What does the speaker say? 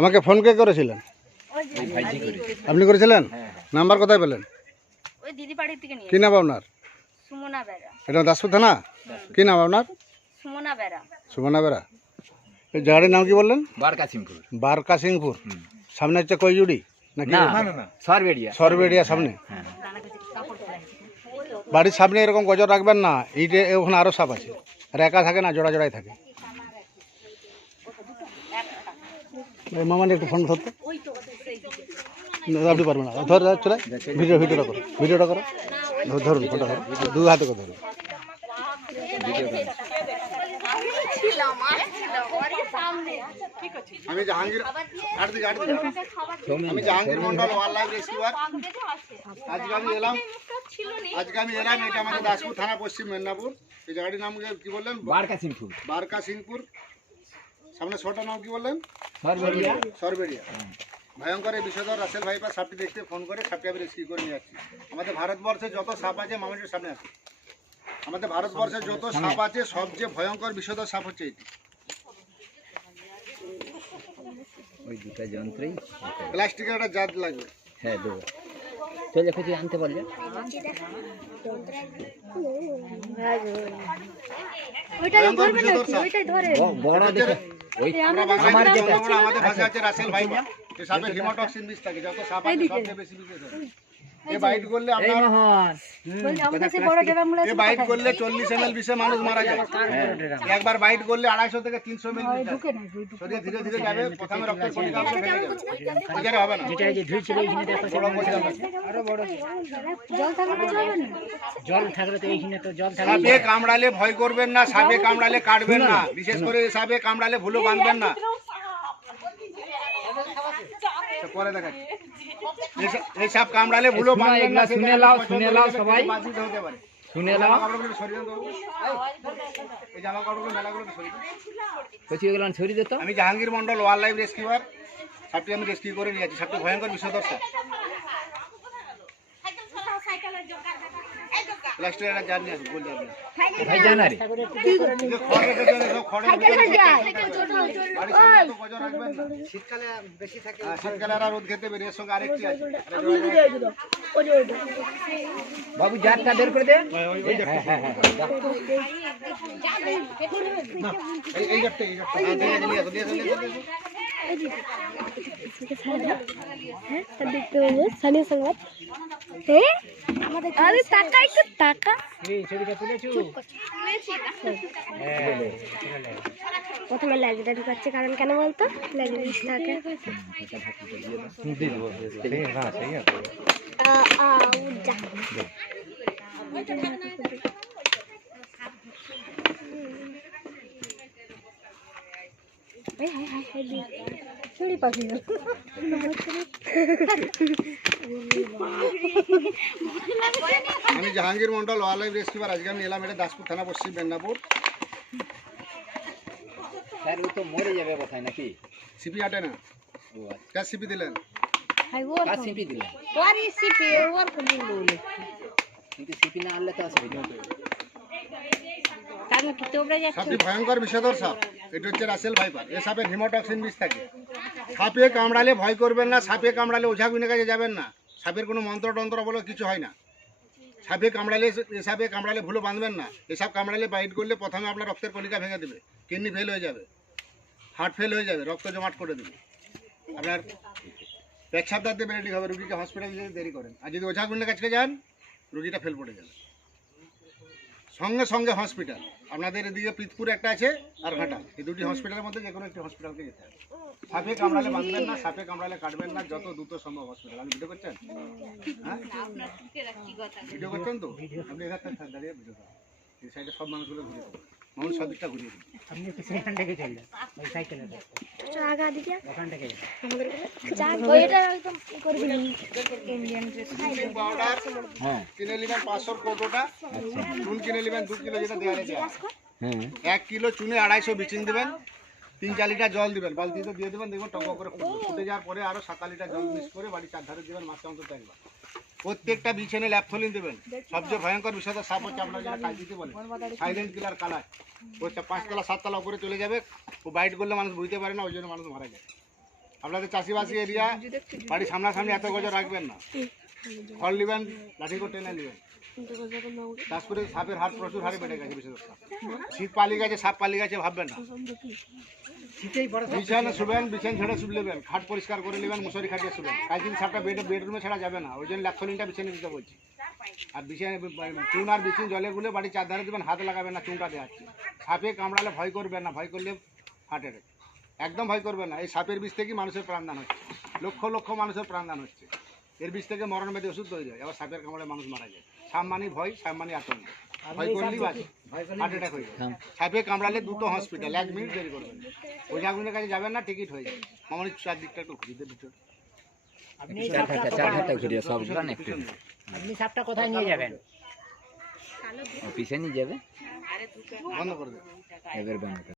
আমাকে ফোন কে করেছিলেন? ওই ভাইজি করে আপনি করেছিলেন? হ্যাঁ নাম্বার কোথায় পেলেন? ওই দিদি বাড়ির থেকে নিয়ে কি নাম আপনার? এটা দাসপুর থানা? কি নাম আপনার? সুমনা বেড়া। সুমনা বেরা এই জায়গাটির নাম কি বললেন? বার কাসিমপুর বারকা সিংপুর। সামনে হচ্ছে কৈজুড়ি নাকি? না না সরবেড়িয়া। সরবেড়িয়া সামনে। হ্যাঁ। বাড়ির সামনে এরকম গজর রাখবেন না এইটে ওখানে আরও সাপ আছে। আর একা থাকে না জোড়া জোড়াই থাকে এই মামানি একটু ফোন ধরতে না, আপনি পারবেন না। ধর ধর, চলে। ভিডিও ভিডিওটা করো। ভিডিওটা করো। ধরুন ফোনটা ধরুন দু হাতে করে ধরুন। আমি জাহাঙ্গীর আমি Jahangir Mondal wildlife rescuer. আজকে আমি এলাম। আজকে আমি এলাম এটা আমাদের দাসপুর থানা পশ্চিম মেদিনীপুর। এই জায়গাটির নাম কি বললেন? বার কাসিমপুর বারকা সিংপুর। সামনে ছোটার নাম কি বললেন? সরবেরিয়া ভয়ঙ্কর এই বিষধর রাসেল ভাইপার সাপটি দেখতে ফোন করে সাপটি আমি রেস্কিউ করে নিয়ে যাচ্ছি আমাদের ভারতবর্ষে যত সাপ আছে মামাটির সামনে আছে। আমাদের ভারতবর্ষে যত সাপ আছে সবচেয়ে ভয়ঙ্কর বিষধর সাপ হচ্ছে এটি। ওই দুটা যন্ত্রই প্লাস্টিকের একটা জাত লাগবে। হ্যাঁ দেবো। চলে খুঁজে আনতে পারলে ভয়ঙ্কর বিষধর সাপ। ব- বড় দেখে ওই আমার যেটা আমাদের ভাষা আছে রাসেল ভাইমা এই সাপের হিমোটক্সিন বিষ থাকে যত সাপ আছে সবচেয়ে বেশি বিষ আছে এ বাইট করলে এই আপনার এ বাইট করলে চল্লিশ এম এল বিষে মানুষ মারা যায়। একবার বাইট করলে আড়াইশো থেকে তিনশো এম এল শরীরে ধীরে ধীরে যাবে প্রথমে রক্তের কণিকা হবে না। জল তো এইখানে তো জল থাকলে সাপে কামড়ালে ভয় করবেন না সাপে কামড়ালে কাটবেন না। বিশেষ করে সাপে কামড়ালে ভুলো বাঁধবেন না। আচ্ছা, পরে দেখাচ্ছি। এই সাপ কামড়ালে ভুলো শোনো, লাও, শুনে লাও সবাই। শুনে ছড়িয়ে দিত আমি Jahangir Mondal wildlife rescuer সাপটি আমি রেস্কিউ করে নিয়েছি সাপটি ভয়ঙ্কর বিষয় সাপ প্লাস্টিকের একটা জার নিয়ে আসুন গোল জার নিয়ে আসুন। ভাই জানা রে এই যে খড় রেখেছেন, এসব খড়ের ভিতরে বাড়ির সামনে তো গজর রাখবেন না। হ্যাঁ, শীতকালে আর রোদ খেতে বেরিয়ে সঙ্গে আরেকটি আছে। বাবু জারটা বের করে দে। হ্যাঁ হ্যাঁ এই- জারটা, এই জারটা। দেখতে পাবো সংবাদ। আরে টাকা একটু টাকা? ছবিটা তুলেছো? প্রথমে ল্যাগটা ঢুকাচ্ছে কারণ কেন বলতো? হায়, হায়, হায়, দি- চুরি পাখি। আমি Jahangir Mondal wildlife rescuer আজকে আমি এলাম এটা দাসপুর থানা পশ্চিম মেদিনীপুর। স্যার ও তো মরে যাবে কোথায় নাকি? সিপি আটে না। ও আচ্ছা। সিপি দিলেন? কাজ সিপি দিলাম ওর রেসিপি ওর কোনো বলে কিন্তু সিপি না আনলে তো আসবে না কারণ কি তোমরা যাচ্ছ? সাপটি ভয়ঙ্কর বিষধর সাপ। এটা হচ্ছে রাসেল ভাইপার। এ সাপের হিমোটক্সিন বিষ থাকে। সাপে কামড়ালে ভয় করবেন না সাপে কামড়ালে ওঝা গুনে কাছে যাবেন না। সাপের কোনো মন্ত্র টন্ত্র বলে কিছু হয় না। সাপে কামড়ালে এসাপে সাপে কামড়ালে ভুলো বাঁধবেন না। এসব কামড়ালে বাইট করলে প্রথমে আপনার রক্তের কলিকা ভেঙে দেবে। কিডনি ফেল হয়ে যাবে। হার্ট ফেল হয়ে যাবে। রক্ত জমাট করে দেবে। আপনার পেচ্ছাপ দাঁতে বেরেটি হবে রুগীকে হসপিটালে যেতে দেরি করেন। আর যদি ওঝা গুন্ডে কাছে যান, রুগীটা ফেল পড়ে যাবে। সঙ্গে সঙ্গে হসপিটাল। আপনাদের এদিকে পিতপুর একটা আছে আর ঘাটা এই দুটি হসপিটালের মধ্যে যে কোনো একটি হসপিটালকে যেতে হবে। সাপে কামড়ালে বাঁধবেন না সাপে কামড়ালে কাটবেন না যত দ্রুত সম্ভব হসপিটাল আপনি ভিডিও করছেন? হ্যাঁ? ভিডিও করছেন তো? আপনি এখান থেকে দাঁড়িয়ে ভিডিও করেন। এই সাইডে সব মানুষগুলো ভিডিও দেবেন মানুষ সব ঘুরিয়ে দেবেন আপনি একটু সেখান থেকে চলে যান ওই সাইকেলে আগা দিকে। ওখান থেকে। আমাদের যা ওইটা একদম করবি না ব্লিচিং পাউডার হ্যাঁ কিনে নেবেন পাঁচশোর কৌটোটা। চুন কিনে নেবেন দু কিলো যেটা দেওয়ালে দেওয়া হ্যাঁ। এক কিলো চুনে আড়াইশো বিচিং দেবেন। তিন চার লিটার জল দিবেন। বালতিতে দিয়ে দেবেন। দেখবেন টক করে। ফুটে যাওয়ার পরে আরও সাত লিটার জল মিক্স করে বাড়ির চার ধারে দেবেন মাসে অন্তত একবার প্রত্যেকটা বিছানে ল্যাপথলিন দেবেন। সবচেয়ে ভয়ঙ্কর বিষয় সাপ হচ্ছে আপনার যেটা কাজ দিতে বলে সাইলেন্ট কিলার কালার। ও চা- পাঁচতলা সাততলা উপরে চলে যাবে। ও বাইট করলে মানুষ বুঝতে পারে না ওই জন্য মানুষ মারা যায় আপনাদের চাষিবাসী এরিয়া বাড়ির সামনাসামনি এত গজর রাখবেন না। ফল নেবেন লাঠি করে টেনে নেবেন। করে সাপের হাট প্রচুর হারে বেড়ে গেছে বিশেষ শীত পালি গেছে সাপ পালি গেছে ভাববেন না। বিছানে শুবেন বিছান ছেড়ে শুভ নেবেন খাট পরিষ্কার করে নেবেন মশারি খাটিয়ে শুবেন। কালকে সাপটা বেডে বেডরুমে ছাড়া যাবে না ওই জন্য ল্যাপথলিনটা বিছানে দিতে বলছি। আর বিছানে চুন আর বিছিন জলে গুলে বাড়ি চারধারে দেবেন হাত লাগাবেন না চুনটা দেওয়াচ্ছে সাপে কামড়ালে ভয় করবেন না ভয় করলে অ্যাটাক। একদম ভয় করবেন না এই সাপের বিষ থেকে মানুষের প্রাণদান হচ্ছে। লক্ষ লক্ষ মানুষের প্রাণদান হচ্ছে। এর বিষ থেকে মরণ ব্যাধি ওষুধ তৈরি হয় আবার সাপের কামড়ে মানুষ মারা যায়। সাপ মানি ভয় সাপ মানি আতঙ্ক ভয় করলেই বাঁচে। হার্ট অ্যাটাক হয়ে যায়। সাপে কামড়ালে দুটো হসপিটাল এক মিনিট দেরি করবেন ওঝাগুনের কাছে যাবেন না টিকিট হয়ে যাবে। মামনি চারদিকটা একটু ভিতরে। আপনি চার সাপটা হাতে ঘুরিয়ে সবগুলো আপনি সাপটা কোথায় নিয়ে যাবেন? অফিসে নিয়ে যাবে। বন্ধ করে দেবে এবার বানাতে